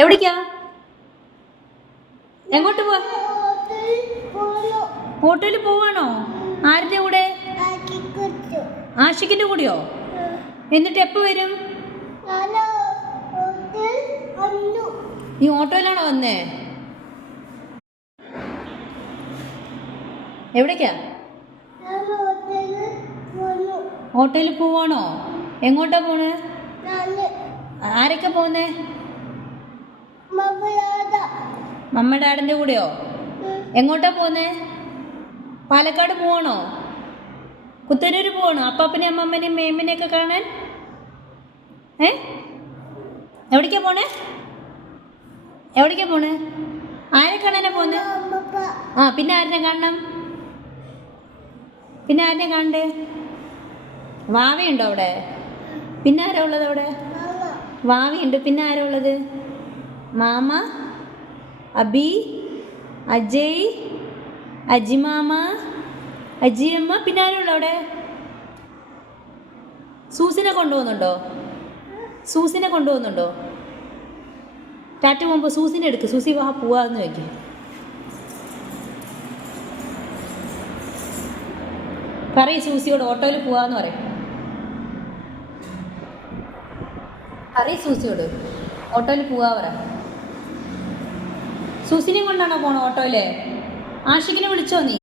എവിടേക്കാ? എങ്ങോട്ട് പോവാ? ഹോട്ടലിൽ പോവാണോ? ആരുടെ കൂടെ? ആഷിക്കിന്റെ കൂടെയോ? എന്നിട്ട് എപ്പോ വരും? നീ ഓട്ടോയിലാണോ വന്നേ? എവിടേക്കാ? ഹോട്ടലിൽ പോവാണോ? എങ്ങോട്ടാ പോണേ? ആരൊക്കെ പോന്നേ? മമ്മ ഡാഡിന്റെ കൂടെയോ? എങ്ങോട്ടാ പോന്നേ? പാലക്കാട് പോവാണോ? കുത്തനൂര് പോവാണോ? അപ്പാപ്പനെയും അമ്മമ്മനെയും മേമ്മനെയൊക്കെ കാണാൻ? എവിടേക്കാ പോണേ? എവിടേക്കാ പോണേ? ആരെ കാണാനാ പോന്നെ? പിന്നെ ആരെ കാണണം? പിന്നെ ആരെ കാണണ്ടേ? വാവയുണ്ടോ അവിടെ? പിന്നെ ആരാ ഉള്ളത് അവിടെ? വാവയുണ്ട്. പിന്നെ ആരാ ഉള്ളത്? മാമ, അബി, അജയ്, അജിമാമ, അജിയമ്മ. പിന്നെ ആരാ ഉള്ളത് അവിടെ? സൂസിനെ കൊണ്ടുപോകുന്നുണ്ടോ? സൂസിനെ കൊണ്ടുപോകുന്നുണ്ടോ? ടാറ്റ പോകുമ്പോൾ സൂസിനെ എടുക്ക്. സൂസി വാ പോവാന്ന് വയ്ക്കും. പറയും സൂസിയോട് ഓട്ടോയിൽ പോവാന്ന് പറയും. അറിയ സൂസിയോട് ഓട്ടോയിൽ പോവാ പറ. സൂസിനെയും കൊണ്ടാണോ പോണോ ഓട്ടോയില്? ആഷിക്കിനെ വിളിച്ചോ നീ?